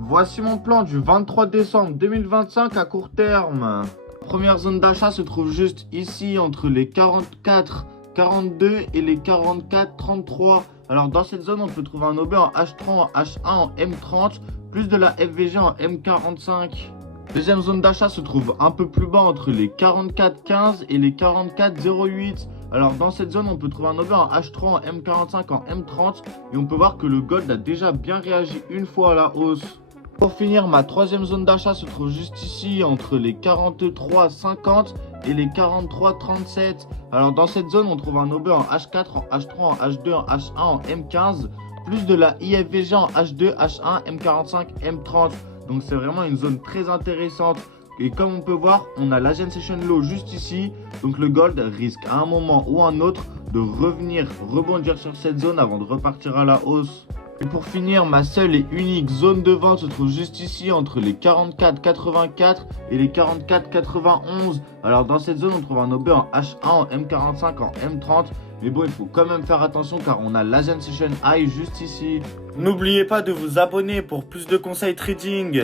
Voici mon plan du 23 décembre 2025 à court terme. La première zone d'achat se trouve juste ici entre les 44, 42 et les 44, 33. Alors dans cette zone, on peut trouver un OB en H3, en H1, en M30, plus de la FVG en M45. Deuxième zone d'achat se trouve un peu plus bas entre les 44, 15 et les 44, 08. Alors dans cette zone, on peut trouver un OB en H3, en M45, en M30 et on peut voir que le gold a déjà bien réagi une fois à la hausse. Pour finir, ma troisième zone d'achat se trouve juste ici entre les 43, 50 et les 43, 37. Alors dans cette zone, on trouve un OB en H4, en H3, en H2, en H1, en M15, plus de la IFVG en H2, H1, M45, M30. Donc c'est vraiment une zone très intéressante. Et comme on peut voir, on a l'Asian Session Low juste ici. Donc le gold risque à un moment ou un autre de revenir rebondir sur cette zone avant de repartir à la hausse. Et pour finir, ma seule et unique zone de vente se trouve juste ici entre les 44,84 et les 44,91. Alors dans cette zone, on trouve un OB en H1, en M45, en M30. Mais bon, il faut quand même faire attention car on a l'Asian Session High juste ici. N'oubliez pas de vous abonner pour plus de conseils trading.